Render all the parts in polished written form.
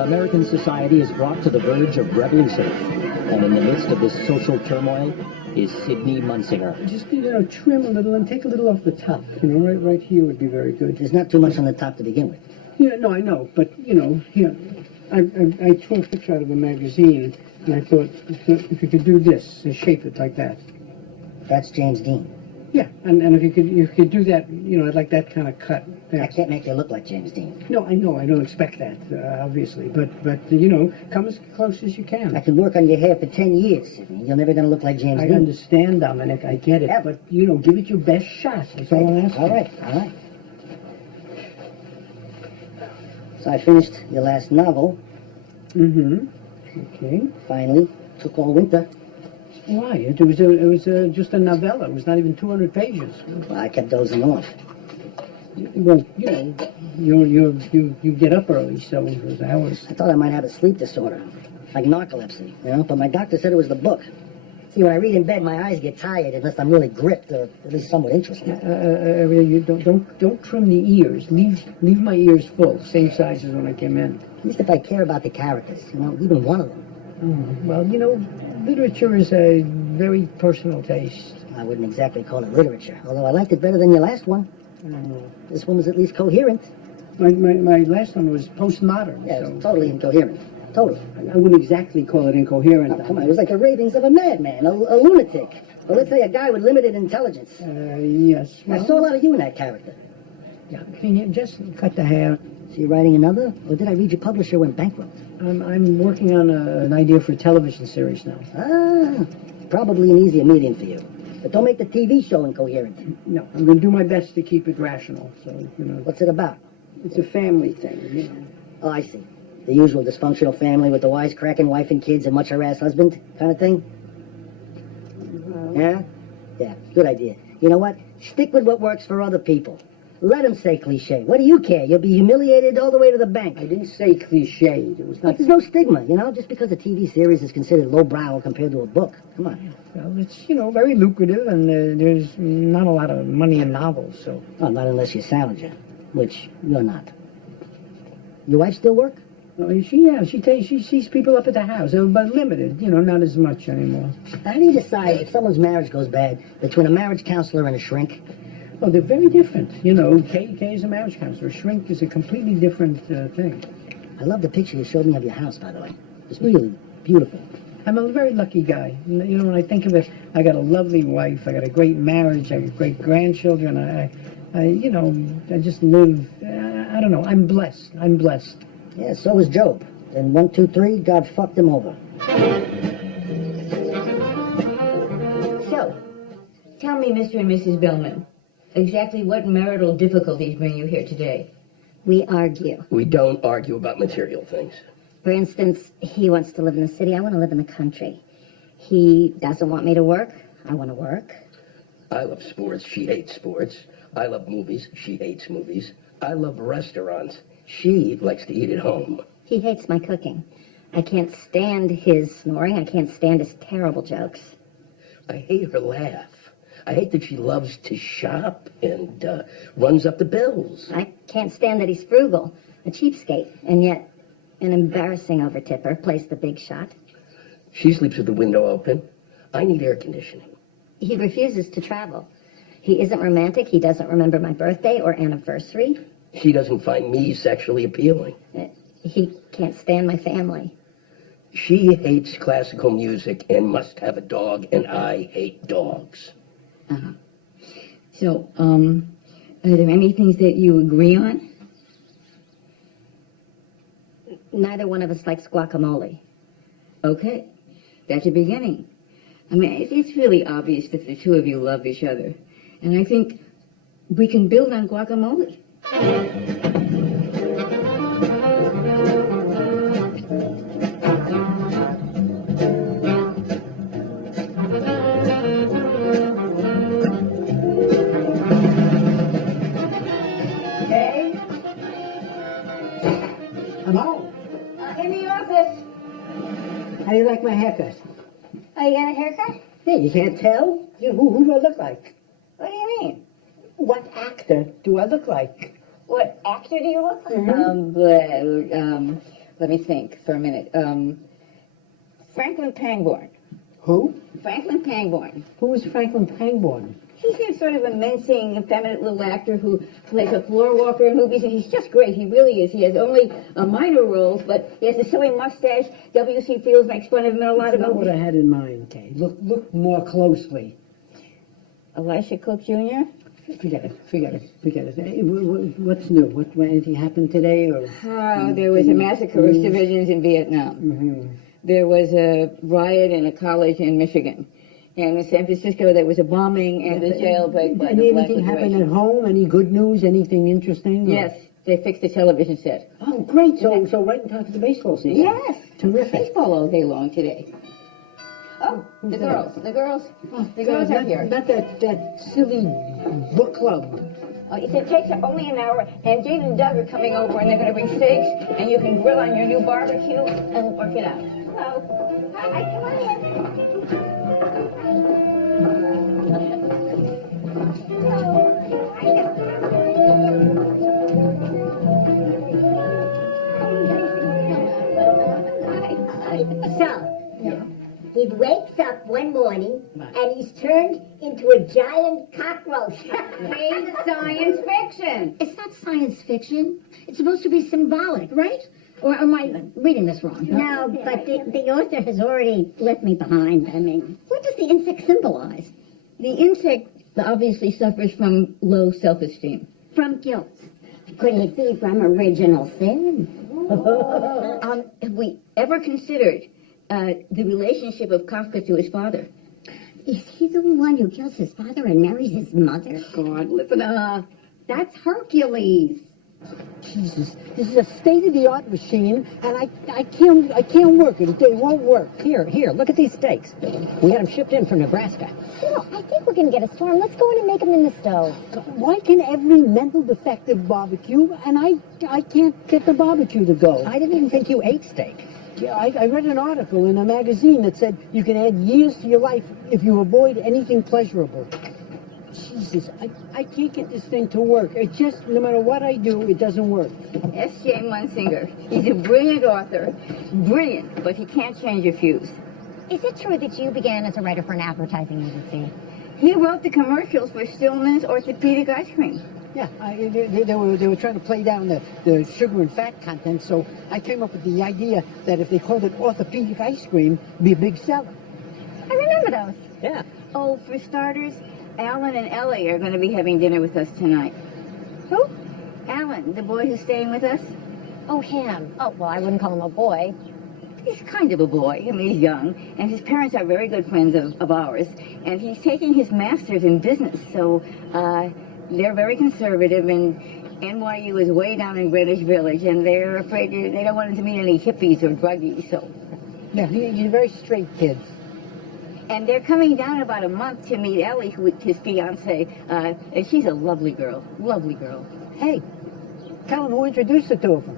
American society is brought to the verge of revolution, and in the midst of this social turmoil is Sidney Munsinger. Just, trim a little and take a little off the top. Right here would be very good. There's not too much on the top to begin with. Yeah, no, I know, but, here, I tore a picture out of a magazine, and I thought if you could do this, and shape it like that. That's James Dean. Yeah, and if you could do that, I'd like that kind of cut. There. I can't make you look like James Dean. No, I know, I don't expect that, obviously, but come as close as you can. I could work on your hair for 10 years, Sidney. You're never going to look like James Dean. I understand, Dominic, I get it, yeah. But, give it your best shot. That's all I'm asking. All right. So I finished your last novel. Mm-hmm. Okay. Finally, took all winter. Why? It was just a novella. It was not even 200 pages. Well, I kept dozing off. Well, you get up early, so those hours. I thought I might have a sleep disorder, like narcolepsy, but my doctor said it was the book. See, when I read in bed, my eyes get tired unless I'm really gripped or at least somewhat interested. You don't trim the ears. Leave my ears full, same size as when I came in. At least if I care about the characters, even one of them. Well, literature is a very personal taste. I wouldn't exactly call it literature, although I liked it better than your last one. This one was at least coherent. My last one was postmodern. Yeah, so. it was totally incoherent. Totally. I wouldn't exactly call it incoherent. Oh, come on, it was like the ravings of a madman, a lunatic. Or let's say a guy with limited intelligence. Yes. Well, I saw a lot of you in that character. Yeah, can you just cut the hair? So you're writing another? Or did I read your publisher went bankrupt? I'm working on an idea for a television series now. Ah, probably an easier medium for you. But don't make the TV show incoherent. No, I'm going to do my best to keep it rational. So, What's it about? It's a family thing, Oh, I see. The usual dysfunctional family with the wisecracking wife and kids and much harassed husband kind of thing? Yeah? Yeah, good idea. You know what? Stick with what works for other people. Let them say cliche. What do you care? You'll be humiliated all the way to the bank. I didn't say cliched. It was not... But there's no stigma, just because a TV series is considered lowbrow compared to a book. Come on. Well, it's, very lucrative, and there's not a lot of money in novels, so... Oh, not unless you're Salinger, which you're not. Your wife still work? She sees people up at the house, but limited, not as much anymore. How do you decide if someone's marriage goes bad between a marriage counselor and a shrink? Oh, they're very different. Kay is a marriage counselor. A shrink is a completely different thing. I love the picture you showed me of your house, by the way. It's really beautiful. I'm a very lucky guy. When I think of it, I got a lovely wife. I got a great marriage. I got great grandchildren. I just live, I don't know. I'm blessed. Yeah, so was Job. Then 1, 2, 3, God fucked him over. So, tell me, Mr. and Mrs. Billman, exactly what marital difficulties bring you here today? We argue. We don't argue about material things. For instance, he wants to live in the city. I want to live in the country. He doesn't want me to work. I want to work. I love sports. She hates sports. I love movies. She hates movies. I love restaurants. She likes to eat at home. He hates my cooking. I can't stand his snoring. I can't stand his terrible jokes. I hate her laugh. I hate that she loves to shop and runs up the bills. I can't stand that he's frugal, a cheapskate, and yet An embarrassing overtipper, plays the big shot. She sleeps with the window open. I need air conditioning. He refuses to travel. He isn't romantic. He doesn't remember my birthday or anniversary. She doesn't find me sexually appealing. He can't stand my family. She hates classical music and must have a dog, and I hate dogs. Uh-huh. So, are there any things that you agree on? Neither one of us likes guacamole. Okay, that's a beginning. I mean, it's really obvious that the two of you love each other. And I think we can build on guacamole. Hey? I'm home. In the office. How do you like my haircut? Oh, you got a haircut? Hey, you can't tell? Who do I look like? What do you mean? What actor do I look like? What actor do you look like? Let me think for a minute. Franklin Pangborn. Who? Franklin Pangborn. Who was Franklin Pangborn? He's sort of a mincing, effeminate little actor who plays a floor walker in movies, and he's just great. He really is. He has only minor roles, but he has a silly mustache. W.C. Fields makes fun of him in a lot That's of not what movies. I had in mind, Kay. Look more closely. Elisha Cook Jr.? Forget it. Hey, what's new? Anything happened today? Or? There was a massacre of civilians in Vietnam. Mm-hmm. There was a riot in a college in Michigan. And in San Francisco, there was a bombing and a jailbreak by the Black Anything happen Liberation. at home? Any good news? Anything interesting? Or? Yes, they fixed the television set. Oh, great. So right in time for the baseball season. Yes. Terrific. Baseball all day long today. Oh, the girls. The girls are here. Not that silly book club. It takes only an hour, and Jane and Doug are coming over, and they're going to bring steaks, and you can grill on your new barbecue and work it out. Hello. Hi, come on in. So, he wakes up one morning and he's turned into a giant cockroach. Read science fiction. It's not science fiction. It's supposed to be symbolic, right? Or am I reading this wrong? No, but the author has already left me behind. I mean, What does the insect symbolize? The insect obviously suffers from low self-esteem. from guilt. Could it be from original sin? Have we ever considered the relationship of Kafka to his father? Is he the one who kills his father and marries his mother? God, listen, That's Hercules. Jesus, this is a state-of-the-art machine, and I can't work it. It won't work. Here, look at these steaks. We had them shipped in from Nebraska. You know, I think we're going to get a storm. Let's go in and make them in the stove. Why can every mental defective barbecue, and I can't get the barbecue to go? I didn't even think you ate steak. Yeah, I read an article in a magazine that said you can add years to your life if you avoid anything pleasurable. Jesus, I can't get this thing to work. It just, no matter what I do, it doesn't work. S.J. Munsinger. He's a brilliant author. Brilliant, but he can't change a fuse. Is it true that you began as a writer for an advertising agency? He wrote the commercials for Stillman's orthopedic ice cream. Yeah, they were trying to play down the sugar and fat content, so I came up with the idea that if they called it orthopedic ice cream, it'd be a big seller. I remember those. Yeah. Oh, for starters, Alan and Ellie are going to be having dinner with us tonight. Who? Alan, the boy who's staying with us. Oh, him. Oh, well, I wouldn't call him a boy. He's kind of a boy. I mean, he's young, and his parents are very good friends of ours, and he's taking his master's in business, so they're very conservative, and NYU is way down in Greenwich Village, and they're afraid they don't want him to meet any hippies or druggies, so. Yeah, he's a very straight kid. And they're coming down about a month to meet Ellie, his fiancée, and she's a lovely girl. Hey, tell him who introduced it to him.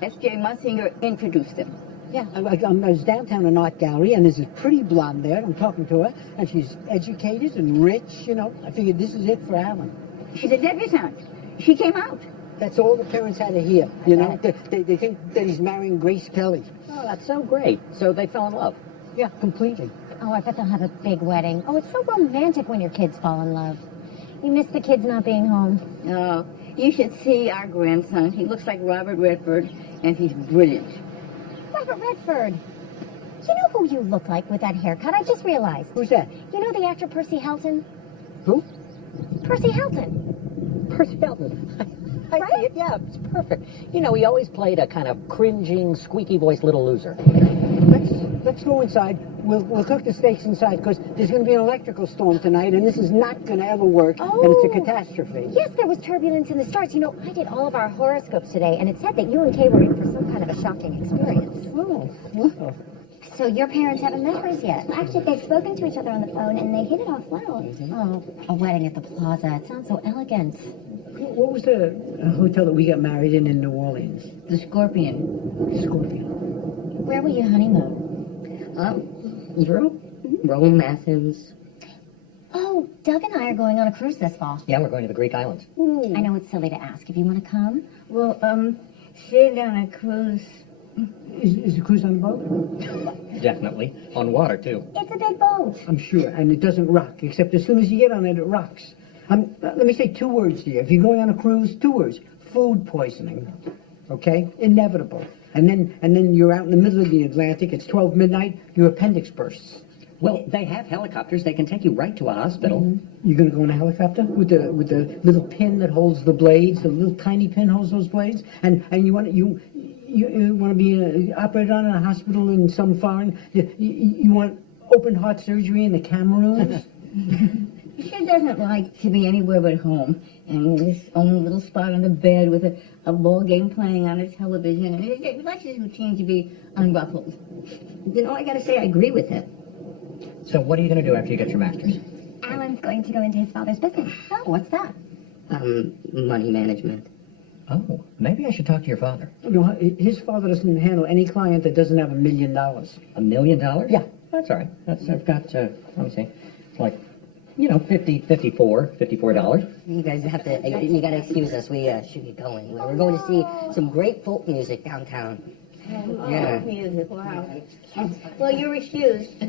S.J. Munsinger introduced them. Yeah, I was downtown an art gallery, and there's this pretty blonde there. I'm talking to her, and she's educated and rich, you know. I figured this is it for Alan. She's a debutante. She came out. That's all the parents had to hear, you know? They think that he's marrying Grace Kelly. Oh, that's so great. So they fell in love. Yeah, completely. Oh, I bet they'll have a big wedding. Oh, it's so romantic when your kids fall in love. You miss the kids not being home. Oh, you should see our grandson. He looks like Robert Redford, and he's brilliant. Robert Redford. You know who you look like with that haircut? I just realized. Who's that? You know the actor Percy Helton? Who? Percy Helton. Percy Elton. I see it. Yeah, it's perfect. You know, he always played a kind of cringing, squeaky-voiced little loser. Let's go inside. We'll cook the steaks inside because there's going to be an electrical storm tonight, and this is not going to ever work, and it's a catastrophe. Yes, there was turbulence in the stars. You know, I did all of our horoscopes today, and it said that you and Kay were in for some kind of a shocking experience. Oh, wow. So your parents haven't met hers yet? Actually, they've spoken to each other on the phone and they hit it off well. Oh, a wedding at the plaza. It sounds so elegant. What was the hotel that we got married in New Orleans? The Scorpion. Scorpion. Where will you honeymoon? Europe, Rome, Athens. Oh, Doug and I are going on a cruise this fall. Yeah, we're going to the Greek islands. I know it's silly to ask if you want to come. Well, sit on a cruise. Is the cruise on the boat? Definitely. On water, too. It's a big boat. I'm sure, and it doesn't rock, except as soon as you get on it, it rocks. Let me say 2 words to you. If you're going on a cruise, 2 words. Food poisoning. Okay? Inevitable. And then you're out in the middle of the Atlantic, it's 12 midnight, your appendix bursts. Well, they have helicopters. They can take you right to a hospital. You're going to go in a helicopter with the little pin that holds the blades, the little tiny pin holds those blades, and you want to be operated on in a hospital in some foreign. You want open heart surgery in the Cameroons. She doesn't like to be anywhere but home, and this own little spot on the bed with a ball game playing on a television. And he likes his routine to be unruffled. You know, I gotta say, I agree with him. So what are you going to do after you get your master's? Alan's going to go into his father's business. Oh, what's that? Money management. Oh, maybe I should talk to your father. You know, his father doesn't handle any client that doesn't have $1 million. $1 million? Yeah. That's all right. I've got, let me see. It's like, you know, $54. You guys have to, you gotta excuse us, we should get going. We're going to see some great folk music downtown. Yeah. Music, wow. Well, you're excused. You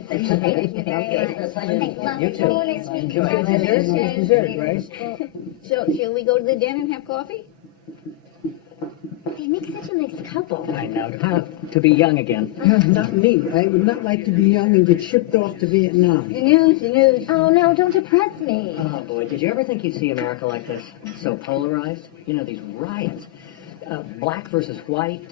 too. Enjoy. Dessert, right? So, shall we go to the den and have coffee? They make such a nice couple. I know. To be young again. Not me. I would not like to be young and get shipped off to Vietnam. The news. Oh, no, don't depress me. Oh, boy, did you ever think you'd see America like this? So polarized? You know, these riots. Black versus white,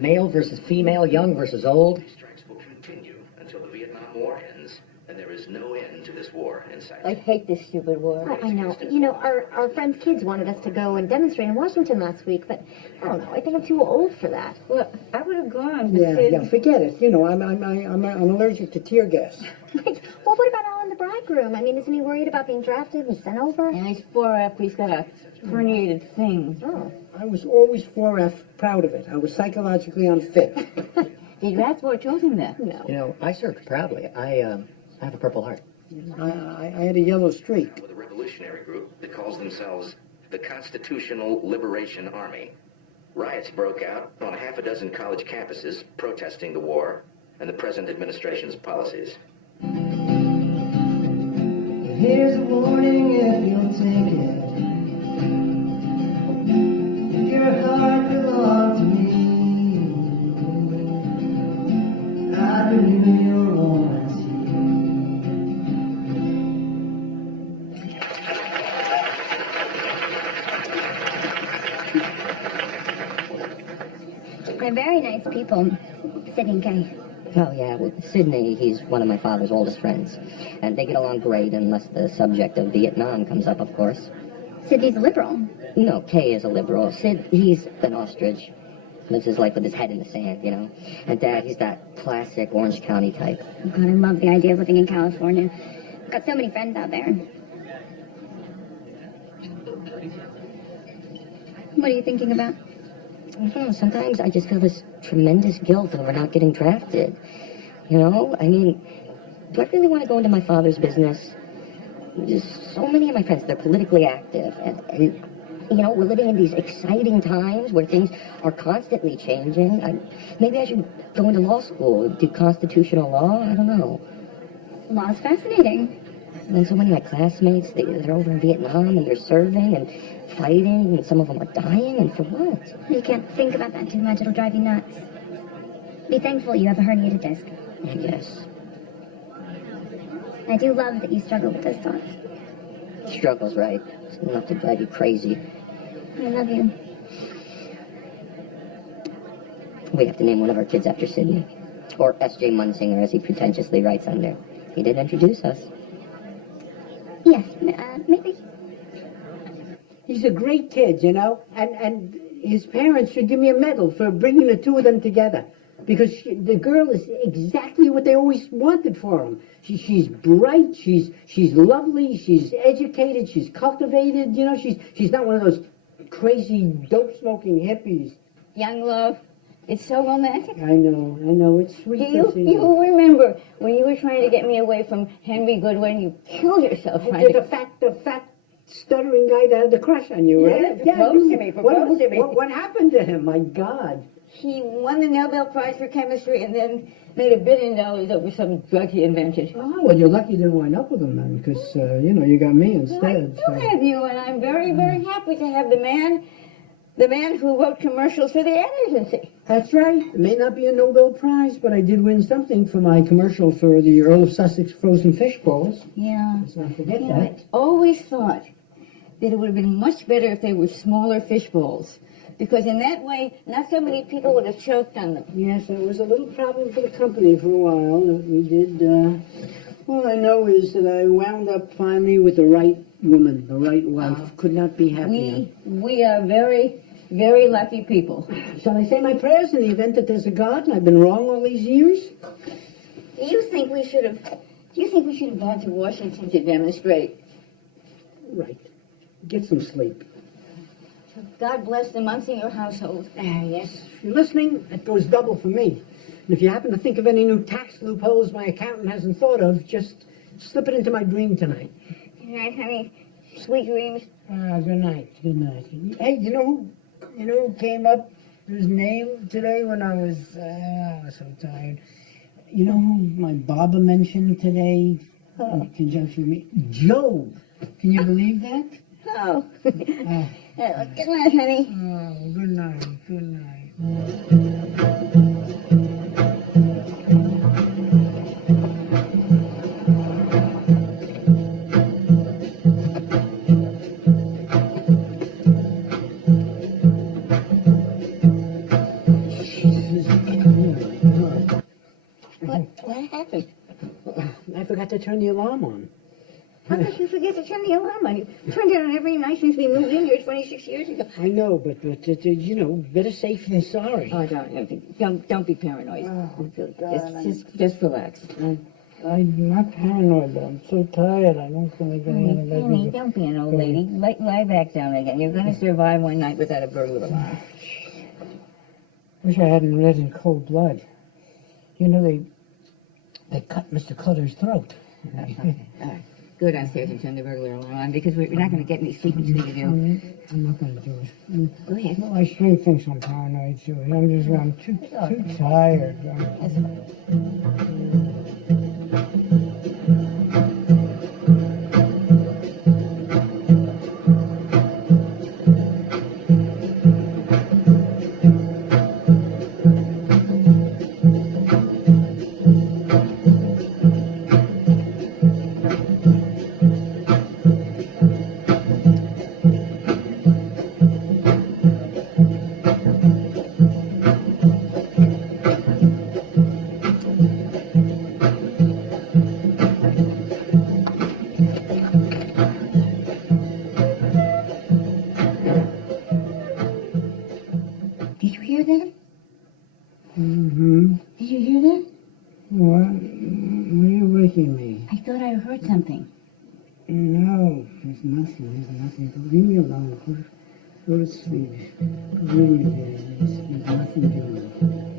male versus female, young versus old. These strikes will continue until the Vietnam War ends, and there is no end to this war in sight. I hate this stupid war. Oh, I know. You know, our friend's kids wanted us to go and demonstrate in Washington last week, but I don't know. I think I'm too old for that. Well, I would have gone. Yeah, forget it. You know, I'm allergic to tear gas. Well, what about Alan the bridegroom? I mean, isn't he worried about being drafted and sent over? And he's 4F. He's got a herniated thing. Oh. I was always 4F, proud of it. I was psychologically unfit. The draft board told him that. No. You know, I served proudly. I have a Purple Heart. I had a yellow streak. With a revolutionary group that calls themselves the Constitutional Liberation Army. Riots broke out on half a dozen college campuses protesting the war and the present administration's policies. Here's a warning if you'll take it. If your heart belonged to me, I'd renew your romance. They're very nice people, Sydney and Kay. Oh, yeah, well, Sydney, he's one of my father's oldest friends. And they get along great unless the subject of Vietnam comes up, of course. Sydney's a liberal. No, Kay is a liberal. Sid, he's an ostrich. Lives his life with his head in the sand, you know. And Dad, he's that classic Orange County type. Oh, God, I love the idea of living in California. I've got so many friends out there. What are you thinking about? I don't know, sometimes I just feel this tremendous guilt over not getting drafted. You know, I mean, do I really want to go into my father's business? Just so many of my friends, they're politically active, and we're living in these exciting times where things are constantly changing. Maybe I should go into law school, do constitutional law. I don't know. Law's fascinating. And then so many of my classmates, they're over in Vietnam and they're serving and fighting, and some of them are dying, and for what? You can't think about that too much. It'll drive you nuts. Be thankful you have a herniated disc. I guess. I do love that you struggle with those thoughts. Struggle's right. It's enough to drive you crazy. I love you. We have to name one of our kids after Sidney. Or S.J. Munsinger, as he pretentiously writes on there. He did introduce us. Yes, maybe. He's a great kid, and his parents should give me a medal for bringing the two of them together. Because the girl is exactly what they always wanted for him. She's bright, she's lovely, she's educated, she's cultivated, she's not one of those crazy dope-smoking hippies. Young love. It's so romantic. I know, it's sweet to see. You remember when you were trying to get me away from Henry Goodwin, you killed yourself trying to... The fat, stuttering guy that had the crush on you, right? Proposed to me. What happened to him? My God. He won the Nobel Prize for Chemistry and then made $1 billion over some drug he invented. Oh, well, you're lucky you didn't wind up with him then, because, you got me instead. Well, I do have you, and I'm very, very happy to have the man who wrote commercials for the ad agency. That's right. It may not be a Nobel Prize, but I did win something for my commercial for the Earl of Sussex frozen fish balls. Yeah. Let's not forget that. I always thought that it would have been much better if they were smaller fish balls. Because in that way, not so many people would have choked on them. Yes, it was a little problem for the company for a while. We did, all I know is that I wound up finally with the right woman, the right wife. Could not be happier. We are very, very lucky people. Shall I say my prayers in the event that there's a God and I've been wrong all these years? Do you think we should have gone to Washington to demonstrate? Right. Get some sleep. God bless the Munsinger household. Yes. If you're listening, that goes double for me. And if you happen to think of any new tax loopholes my accountant hasn't thought of, just slip it into my dream tonight. Good night, honey. Sweet dreams. Good night. Good night. Hey, you know who came up his name today when I was so tired? You know who my Baba mentioned today in conjunction with me? Job. Can you believe that? Oh. Good night, honey. Oh, good night. Good night. What happened? I forgot to turn the alarm on. How could you forget to turn the alarm on? You turned it on every night since we moved in here 26 years ago. I know, but better safe than sorry. Oh, don't be paranoid. Just relax. I'm not paranoid, but I'm so tired. I don't feel like getting out of bed. Honey, don't be an old lady. Lie back down again. You're going to survive one night without a burglar alarm. Wish I hadn't read in cold blood. They cut Mr. Clutter's throat. All right. Go downstairs and turn the burglar alarm on because we're not going to get any sleep until you do. I'm not going to do it. Go ahead. Well, I sure think I'm paranoid too. I'm too tired. That's fine. Did you hear that? Mm-hmm. Did you hear that? What? Why are you waking me? I thought I heard something. No, there's nothing. Leave me alone. Go to sleep. Really, there's nothing doing.